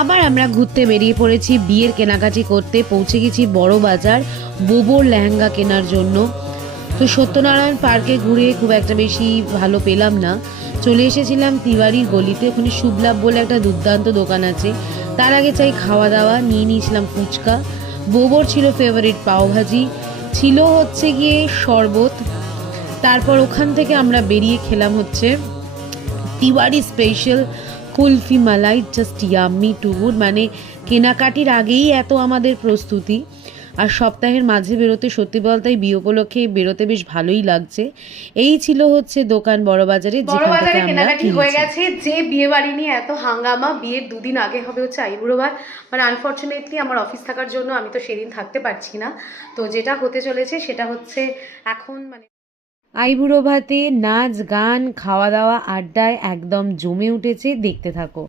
আবার আমরা ঘুরতে বেরিয়ে পড়েছি বিয়ের কেনাকাটি করতে। পৌঁছে গেছি বড় বাজার বোবোর লেহেঙ্গা কেনার জন্য। তো সত্যনারায়ণ পার্কে ঘুরে খুব একটা বেশি ভালো পেলাম না। চলে এসেছিলাম তিওয়ারির গলিতে, ওখানে শুভলাভ বলে একটা দুর্দান্ত দোকান আছে। তার আগে চাই খাওয়া দাওয়া, নিয়ে নিয়েছিলাম ফুচকা। বোবোর ছিল ফেভারিট পাওভাজি, ছিল হচ্ছে গিয়ে শরবত। তারপর ওখান থেকে আমরা বেরিয়ে খেলাম হচ্ছে তিওয়ারি স্পেশাল কুলফি মালাই, জাস্ট ইয়াম্মি টু গুড। মানে কেনাকাটির আগেই এত আমাদের প্রস্তুতি, আর সপ্তাহের মাঝে বেরোতে সত্যি বলতে বিয়ে উপলক্ষে বেরোতে বেশ ভালোই লাগছে। এই ছিল হচ্ছে দোকান বড়বাজারে, যেখান থেকে আমরা কেনাকাটি হয়ে কিনেছি। গেছে। যে বিয়ে বাড়ি নিয়ে এত হাঙ্গামা, বিয়ের দুদিন আগে হবে হচ্ছে আইবুড়ো ভাত। মানে আনফর্চুনেটলি আমার অফিস থাকার জন্য আমি তো সেদিন থাকতে পারছি না। তো যেটা হতে চলেছে সেটা হচ্ছে এখন মানে আইবুড়ো ভাতে নাচ গান খাওয়া দাওয়া আড্ডায় একদম জমে উঠেছে, দেখতে থাকো।